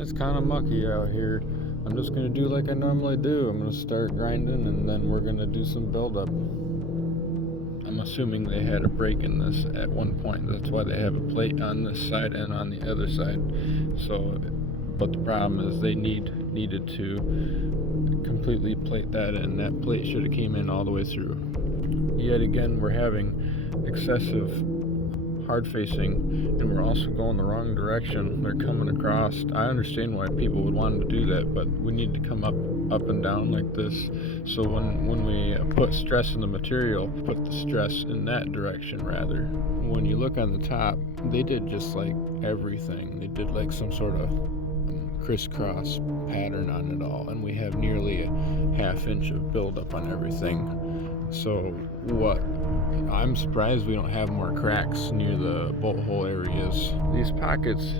It's kind of mucky out here. I'm just going to do like I normally do. I'm going to start grinding and then we're going to do some buildup. I'm assuming they had a break in this at one point. That's why they have a plate on this side and on the other side. So, but the problem is they needed to completely plate that in. That plate should have came in all the way through. Yet again, we're having excessive hard facing, and we're also going the wrong direction. They're coming across. I understand why people would want to do that, but we need to come up and down like this. So when we put stress in the material, put the stress in that direction rather. When you look on the top, they did just like everything. They did like some sort of crisscross pattern on it all, and we have nearly a half inch of buildup on everything. So what? I'm surprised we don't have more cracks near the bolt hole areas. These pockets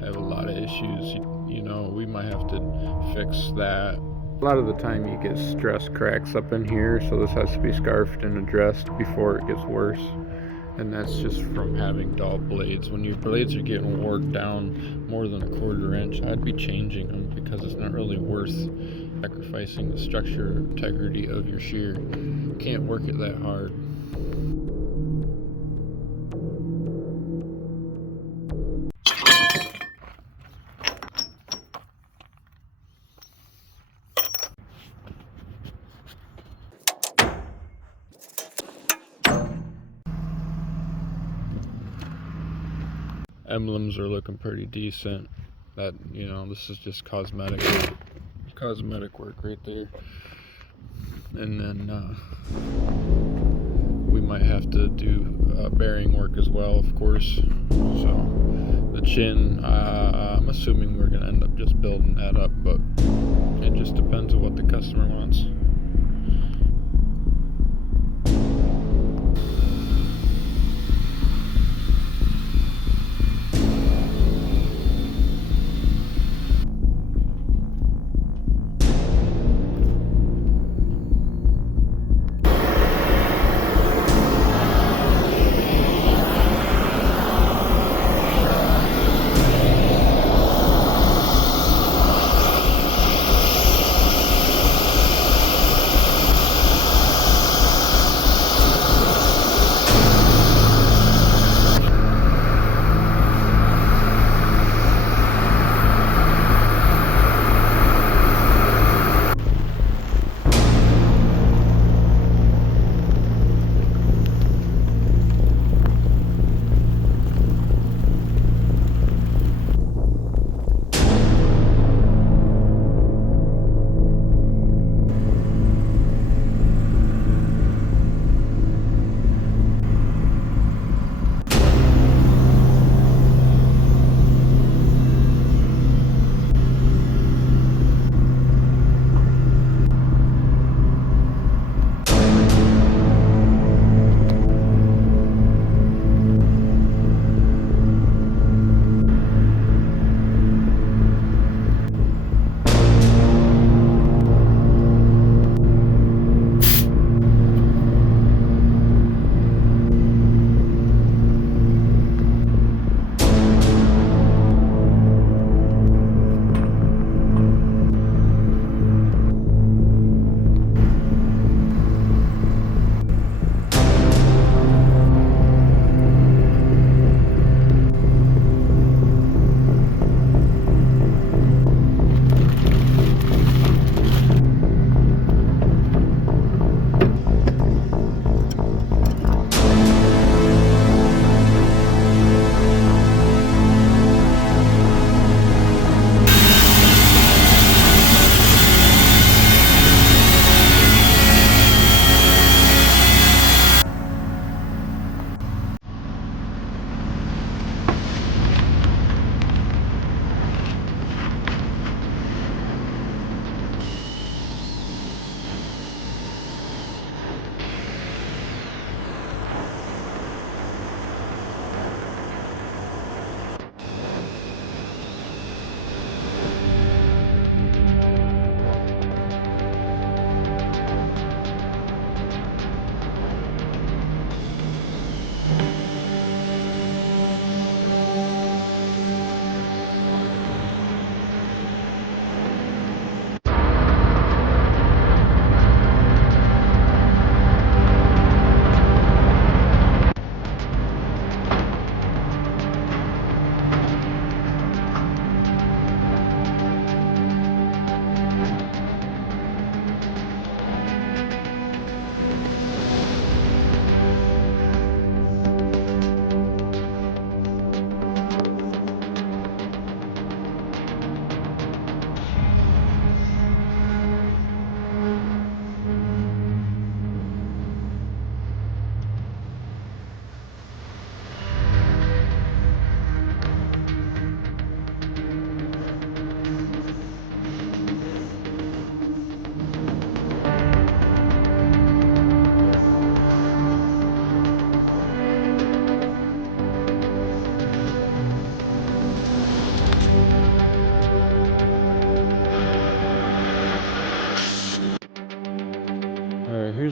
have a lot of issues. You know, we might have to fix that. A lot of the time you get stress cracks up in here, so this has to be scarfed and addressed before it gets worse. And that's just from having dull blades. When your blades are getting worn down more than a quarter inch, I'd be changing them because it's not really worth sacrificing the structure integrity of your shear. You can't work it that hard. Emblems are looking pretty decent. That, you know, this is just cosmetic work right there. And then we might have to do bearing work as well, of course. So the chin, I'm assuming we're going to end up just building that up, but it just depends on what the customer wants.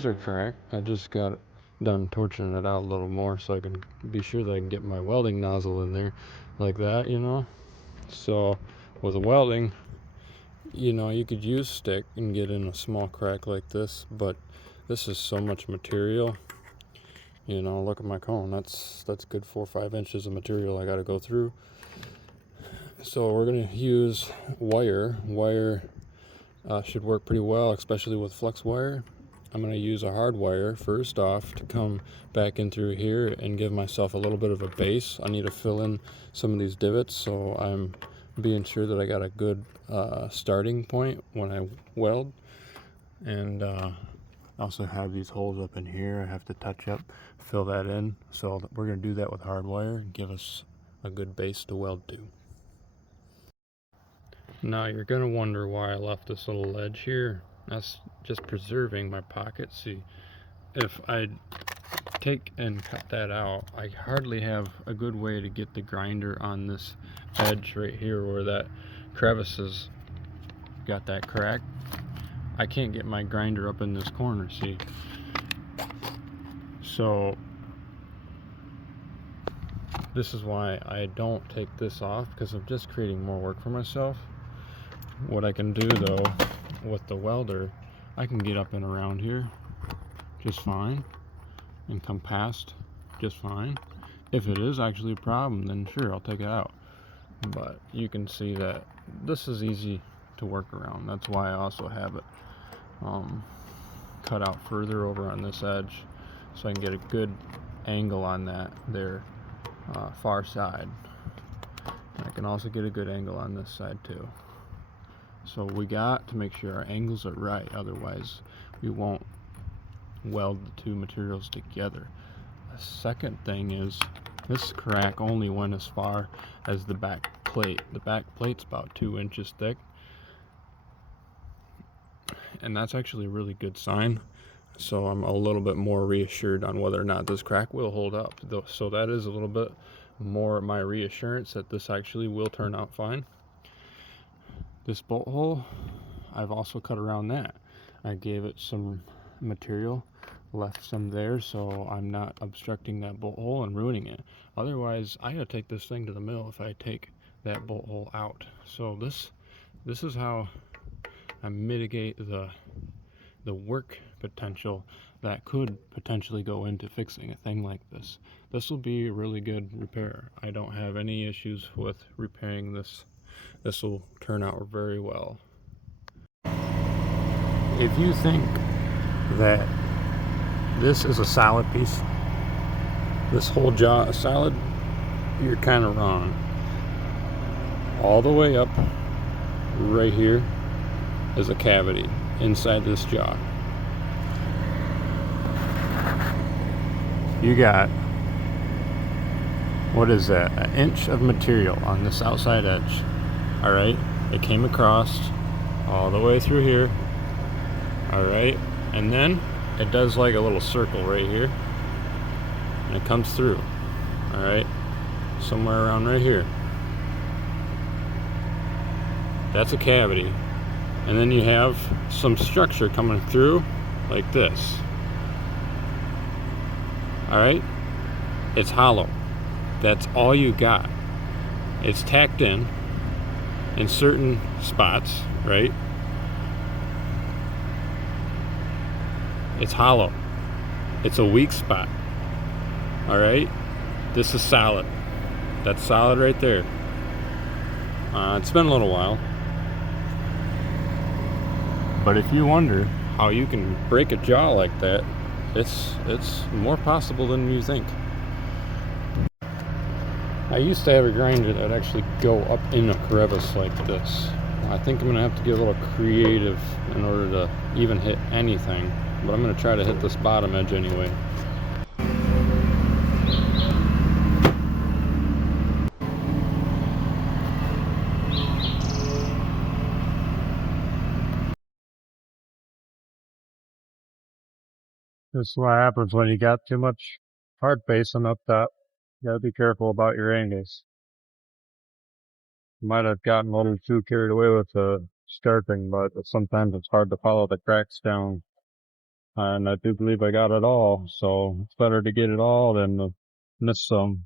are cracked. I just got done torching it out a little more so I can be sure that I can get my welding nozzle in there like that, you know. So with welding, you know, you could use stick and get in a small crack like this, but this is so much material. You know, look at my cone. That's good 4 or 5 inches of material I got to go through. So we're gonna use wire. Wire should work pretty well, especially with flex wire. I'm going to use a hard wire first off to come back in through here and give myself a little bit of a base. I need to fill in some of these divots, so I'm being sure that I got a good starting point when I weld. And I also have these holes up in here I have to touch up, fill that in. So we're going to do that with hard wire and give us a good base to weld to. Now you're going to wonder why I left this little ledge here. That's just preserving my pocket. See, if I take and cut that out, I hardly have a good way to get the grinder on this edge right here where that crevice has got that crack. I can't get my grinder up in this corner, see? So this is why I don't take this off, because I'm just creating more work for myself. What I can do though with the welder, I can get up and around here just fine and come past just fine. If it is actually a problem, then sure, I'll take it out. But you can see that this is easy to work around. That's why I also have it cut out further over on this edge so I can get a good angle on that there far side. And I can also get a good angle on this side too. So we got to make sure our angles are right, otherwise we won't weld the two materials together. The second thing is this crack only went as far as the back plate. The back plate's about 2 inches thick, and that's actually a really good sign. So I'm a little bit more reassured on whether or not this crack will hold up. So that is a little bit more my reassurance that this actually will turn out fine. This bolt hole, I've also cut around that. I gave it some material, left some there so I'm not obstructing that bolt hole and ruining it. Otherwise, I gotta take this thing to the mill if I take that bolt hole out. So this is how I mitigate the work potential that could potentially go into fixing a thing like this. This will be a really good repair. I don't have any issues with repairing this. This will turn out very well. If you think that this is a solid piece, this whole jaw is solid, you're kind of wrong. All the way up right here is a cavity inside this jaw. You got, what is that, an inch of material on this outside edge. All right, it came across all the way through here. All right, and then it does like a little circle right here, and it comes through. All right, somewhere around right here. That's a cavity, and then you have some structure coming through like this. All right, it's hollow. That's all you got. It's tacked in certain spots, right? It's hollow. It's a weak spot. All right, this is solid. That's solid right there. It's been a little while, but if you wonder how you can break a jaw like that, it's more possible than you think. I used to have a grinder that would actually go up in a crevice like this. I think I'm gonna have to get a little creative in order to even hit anything, but I'm gonna try to hit this bottom edge anyway. This is what happens when you got too much hard facing up top. You gotta be careful about your angles. Might have gotten a little too carried away with the starting, but sometimes it's hard to follow the cracks down. and I do believe I got it all, so it's better to get it all than to miss some.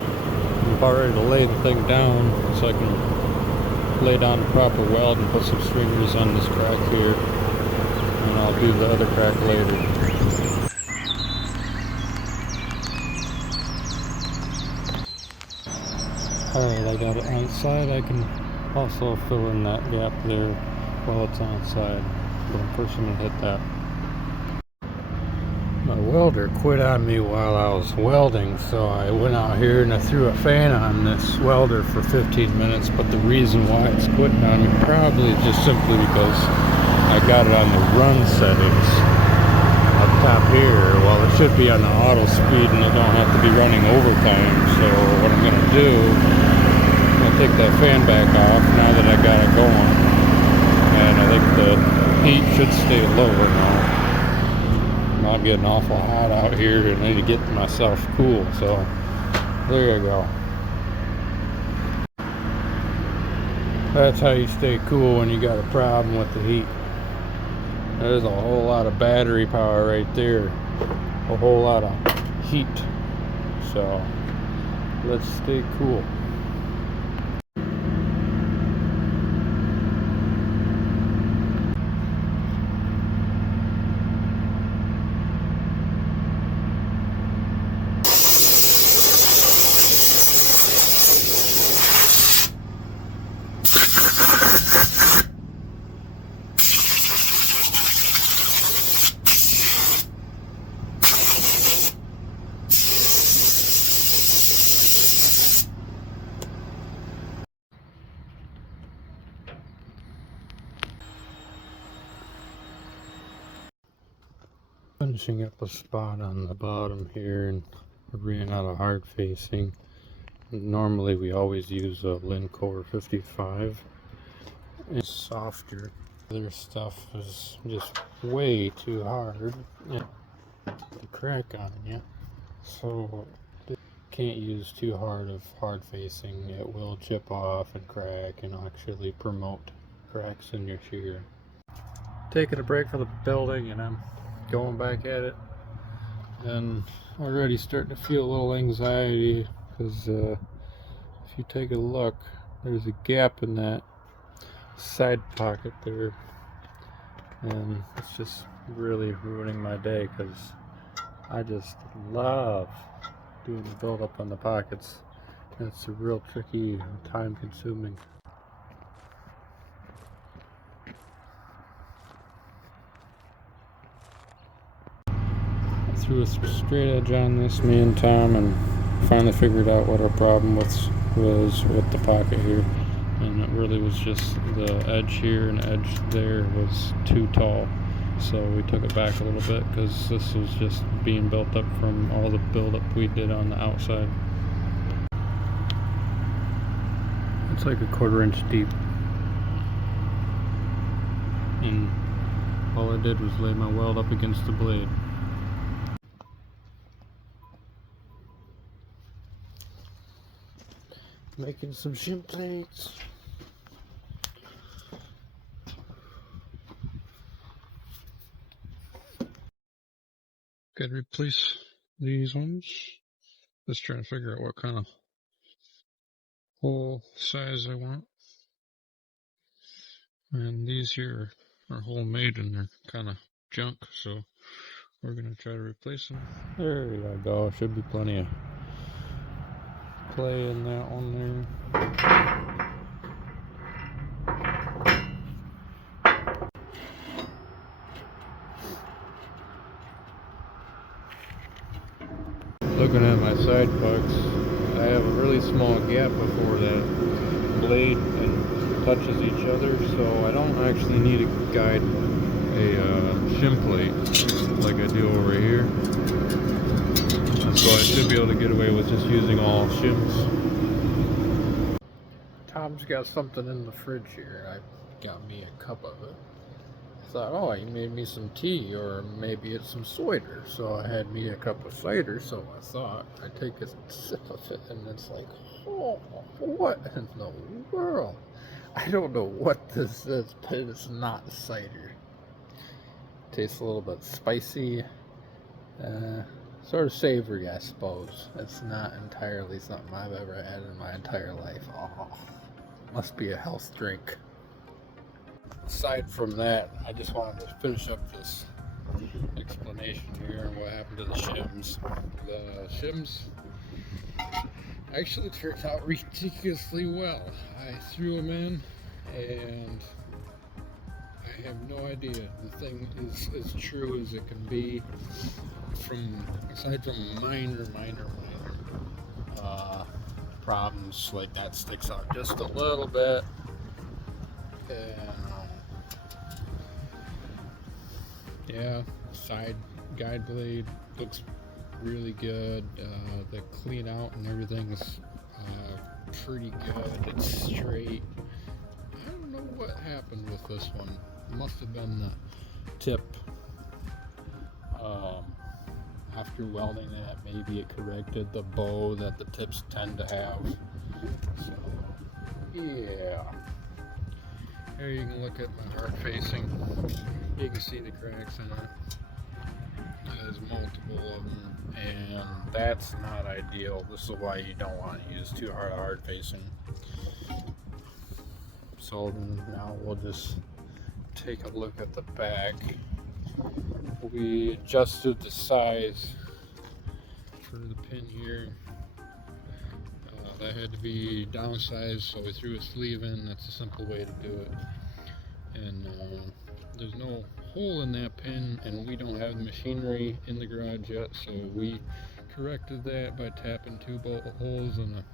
I'm about ready to lay the thing down so I can lay down a proper weld and put some stringers on this crack here, and I'll do the other crack later. Alright, I got it outside. I can also fill in that gap there while it's outside, but I'm first going to hit that. My welder quit on me while I was welding, so I went out here and I threw a fan on this welder for 15 minutes, but the reason why it's quitting on me probably is just simply because I got it on the run settings up top here. Well, it should be on the auto speed and it don't have to be running overtime, so what I'm going to do, I'm going to take that fan back off now that I got it going, and I think the heat should stay low now. I'm getting awful hot out here and I need to get myself cool, so there you go. That's how you stay cool when you got a problem with the heat. There's a whole lot of battery power right there, a whole lot of heat, so let's stay cool. Finishing up a spot on the bottom here, and I ran out of hard facing. Normally we always use a Lincore 55. It's softer. Other stuff is just way too hard to crack on you. So can't use too hard of hard facing. It will chip off and crack and actually promote cracks in your shear. Taking a break from the building and I'm going back at it, and already starting to feel a little anxiety because if you take a look, there's a gap in that side pocket there, and it's just really ruining my day because I just love doing the build up on the pockets. It's real tricky and time consuming. Threw a straight edge on this, me and Tom, and finally figured out what our problem was with the pocket here, and it really was just the edge here and edge there was too tall, so we took it back a little bit because this was just being built up from all the buildup we did on the outside. It's like a 1/4 inch deep, and all I did was lay my weld up against the blade. Making some shim plates. Gotta replace these ones. Just trying to figure out what kind of hole size I want. And these here are homemade and they're kind of junk, so we're gonna try to replace them. There you go. Should be plenty of play in that one there. Looking at my side pucks, I have a really small gap before that blade and touches each other, so I don't actually need to guide a shim plate like I do over here. So I should be able to get away with just using all shims. Tom's got something in the fridge here. I got me a cup of it. I thought, oh, he made me some tea, or maybe it's some cider. So I had me a cup of cider, so I thought I'd take a sip of it, and it's like, oh, what in the world? I don't know what this is, but it's not cider. Tastes a little bit spicy, sort of savory, I suppose. It's not entirely something I've ever had in my entire life. Oh, must be a health drink. Aside from that, I just wanted to finish up this explanation here on what happened to the shims. The shims actually turned out ridiculously well. I threw them in, and I have no idea. The thing is as true as it can be. Aside from minor problems, like that sticks out just a little bit, and yeah, side guide blade looks really good. The clean out and everything's pretty good. It's straight. I don't know what happened with this one. It must have been the tip. After welding that, maybe it corrected the bow that the tips tend to have. So, yeah. Here you can look at my hard facing. You can see the cracks in it. There's multiple of them, and that's not ideal. This is why you don't want to use too hard facing. So now we'll just take a look at the back. We adjusted the size for the pin here. That had to be downsized, so we threw a sleeve in. That's a simple way to do it. And there's no hole in that pin, and we don't have the machinery in the garage yet, so we corrected that by tapping 2 bolt holes and a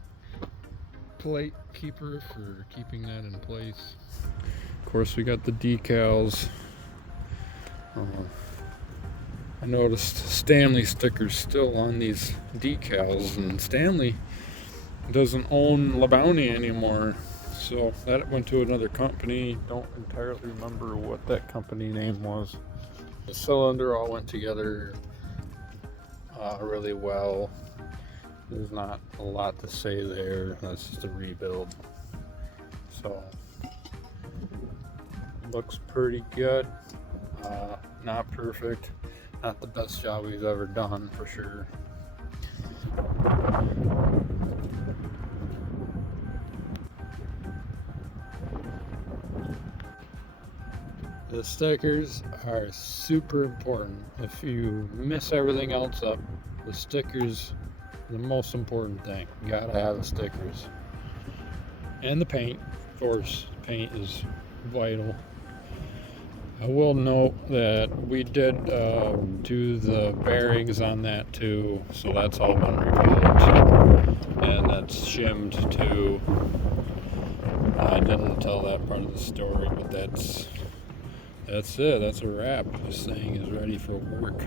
plate keeper for keeping that in place. Of course, we got the decals. I noticed Stanley stickers still on these decals, and Stanley doesn't own LeBounty anymore, so that went to another company. Don't entirely remember what that company name was. The cylinder all went together really well. There's not a lot to say there. That's just a rebuild. So looks pretty good. Not perfect. Not the best job we've ever done, for sure. The stickers are super important. If you mess everything else up, the stickers are the most important thing. You gotta have the stickers. And the paint, of course. The paint is vital. I will note that we did do the bearings on that too, so that's all been rebuilt, and that's shimmed too. I didn't tell that part of the story, but that's it. That's a wrap. This thing is ready for work.